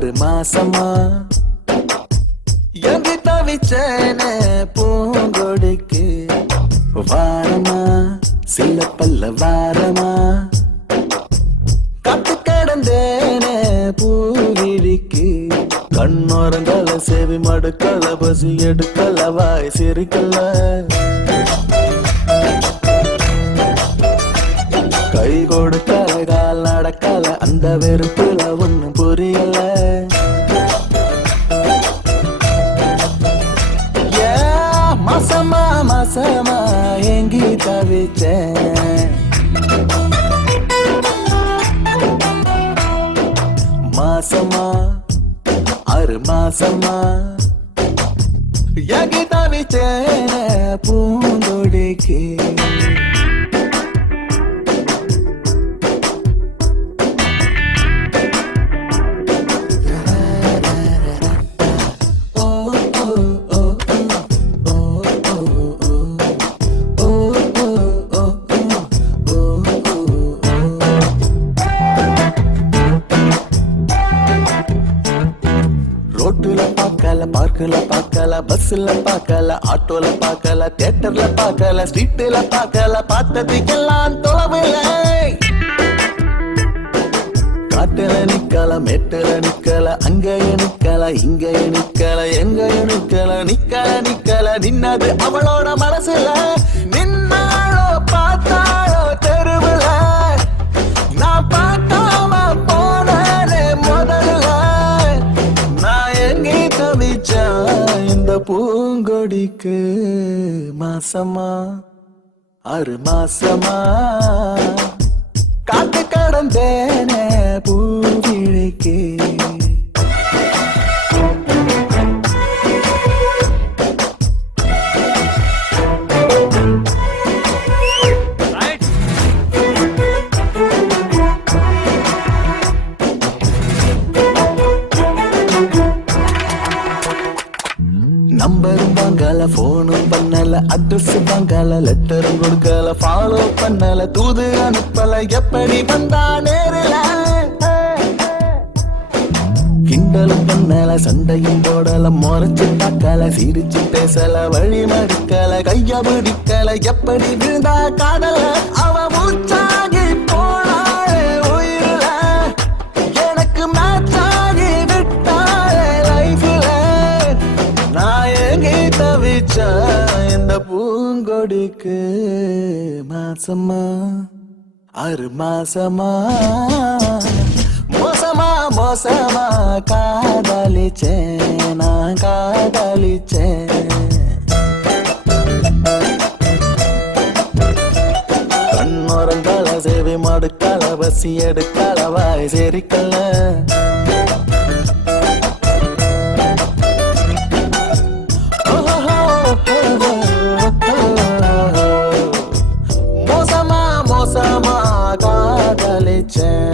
6 மாசமா எங்கி தவிச்சேனே பூங்கொடிக்கு வாரமா சில பல்ல வாரமா கட்டு கிடந்தேனே பூவிழிக்கு கண்ணோரங்கள செவி மடுக்கல பசி எடுக்கல வாய் சிரிக்கல கை கொடுக்கல கால் நடக்கல அந்த வெறுப்புல ஒண்ணும் புரியல மாசமா மாசமா எங்கி தவிச்சேன் மாசமா 6 மாசமா எங்கி தவிச்சேன் பூங்கொடிக்கு ரோட்டுல பார்க்கல பார்க்கல பார்க்கல பஸ்ல பார்க்கல ஆட்டோல பார்க்கல தியேட்டர்ல பார்க்கல ஸ்ட்ரீட்ல பார்க்கல பார்த்ததுக்கெல்லாம் தொலைவில்ல காட்டுல நிக்கல மேட்டுல நிக்கல அங்கேய நிக்கல இங்கேய நிக்கல எங்கேய நிக்கல நிக்கல நிக்கல நின்னது அவளோட மனசுல நின்னாளோ பார்த்தாளோ தெருவுல நான் பார்க்காம போனே முதல்ல இந்த பூங்கொடிக்கு மாசமா 6 மாசமா காத்து கடந்தேனே பூவிழிக்கு நம்பரும் வாங்கல போனும் பண்ணல அட்ரஸ் வாங்கல லெட்டரும் கொடுக்கல ஃபாலோ பண்ணல தூது அனுப்பல எப்படி வந்தா நேரில கிண்டலும் பண்ணல சண்டையும் போடல முறைச்சு பார்க்கல சிரிச்சு பேசல வழி மறுக்கல கைய பிடிக்கல எப்படி விழுந்தா காதல அவ மூச்சாகி போனாளே உயிரில எனக்கு மேட்சாகி விட்டாளே லைஃப்ல நான் எங்கே தவிச்சா இந்த பூங்கொடிக்கு மாசமா 6 மாசமா மோசமா மோசமா காதலிச்சேன் நான் காதலிச்சேன் கண்ணோரங்கள சேவை மடுக்கல பசி எடுக்கல வாய் சேரிக்கல மோசமா மோசமா காதலிச்சேன்